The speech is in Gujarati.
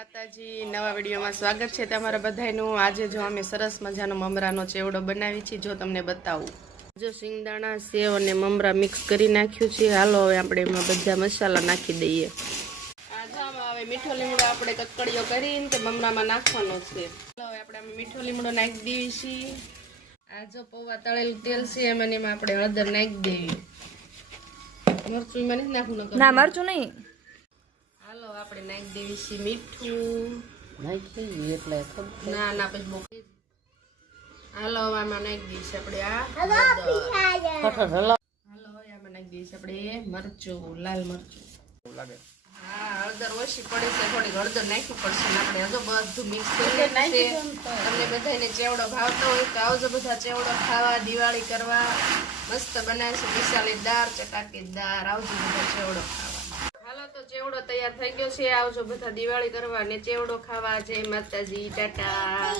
માતાજી નવા વિડીયોમાં સ્વાગત છે તમારા બધાનું। આજે જો અમે સરસ મજાનો મમરાનો ચેવડો બનાવી છે, જો તમને બતાવું। જો સિંગદાણા સેવ અને મમરા મિક્સ કરી નાખ્યું છે। હાલો હવે આપણે એમાં બધા મસાલા નાખી દઈએ। આ જો હવે મીઠો લીમડો આપણે કકડીઓ કરીને તે મમરામાં નાખવાનો છે। હાલો હવે આપણે મીઠો લીમડો નાખી દેવી છીએ। આ જો પૌવા તળેલું તેલ છે એમાં આપણે હળદર નાખી દેવી। મરચું એમાં નથી નાખવું? ના, મરચું નહીં। હાલો આપણે નાખી દેવી છે મીઠું। નાખી એટલે ના ના પછી બહુ હાલો હવે આમાં નાખી દઈશ આપણે આ હાલો હવે આમાં નાખી દઈશ આપણે મરચું, લાલ મરચું લાગે। હા, હળદર ઓછી પડે છે, થોડી હળદર નાખવી પડશે ને આપણે હજુ બધું મિક્સ કરી નાખીશું। તમને બધાને ચેવડો ભાવતો હોય તો આવજો બધા ચેવડો ખાવા, દિવાળી કરવા મસ્ત બનાવીશું મસાલેદાર ચટાકેદાર। આવજો બધા ચેવડો ખાવા। હાલો તો ચેવડો તૈયાર થઈ ગયો છે, આવજો બધા દિવાળી કરવા ને ચેવડો ખાવા। જય માતાજી, ટાટા।